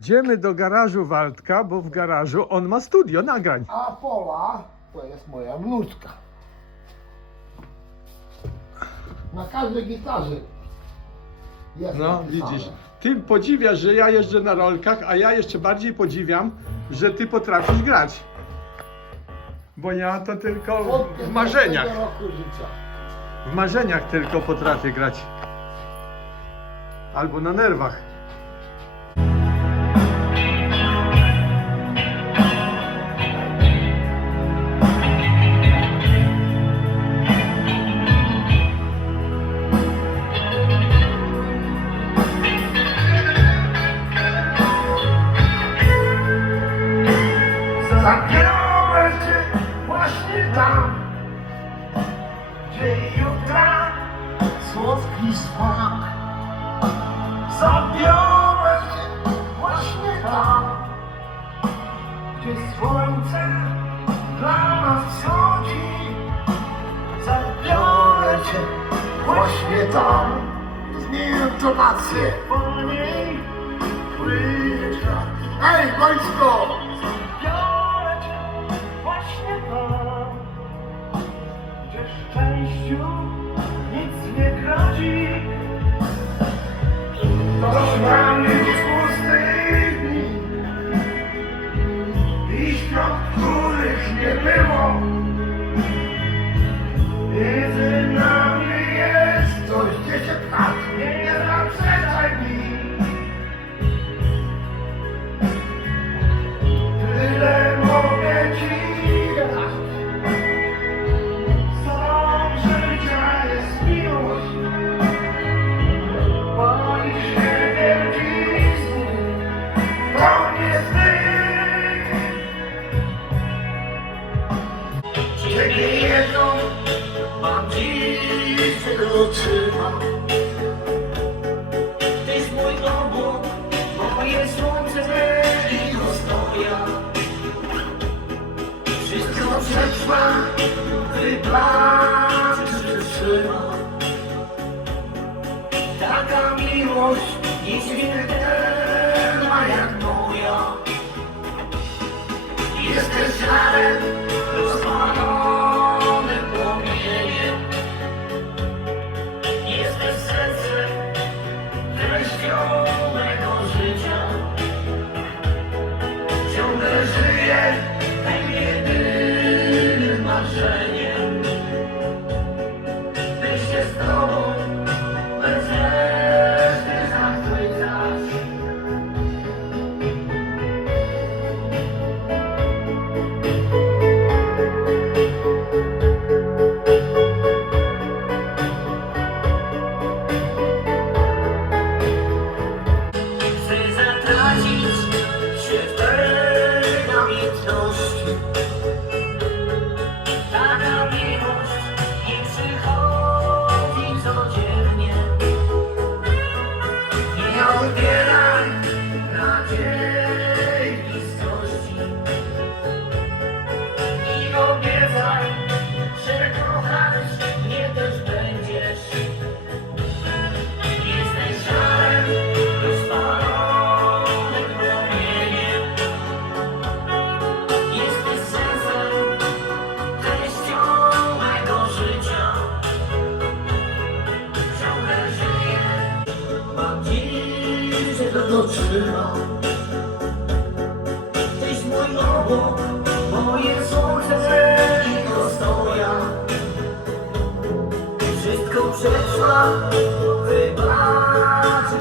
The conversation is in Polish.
Idziemy do garażu Waldka, bo w garażu on ma studio nagrań. A Pola to jest moja wnuczka. Na każdej gitarze jest No, napisane. widzisz. Ty podziwiasz, że ja jeżdżę na rolkach, a ja jeszcze bardziej podziwiam, że ty potrafisz grać. Bo ja to tylko Od w marzeniach. 15 roku życia. W marzeniach tylko potrafię grać. Albo na nerwach. Słodki smak. Zabiorę właśnie tam, gdzie słońce dla nas wschodzi. Zabiorę cię właśnie tam, zmienię tonację. Wolniej płynie czas. Ej, wojsko! Szczęściu nic nie grozi. Z pustych dni i świąt, których nie było. Trzymam. Tyś mój obłok, moje słońce i stoja. Wszystko przetrwa, przytrzyma. Taka miłość nieśmiertelna jak moja. Jesteś żarem dotrzymam. Tyś mój obłok, moje słońce i ostoja. Wszystko przetrwa, wybaczy,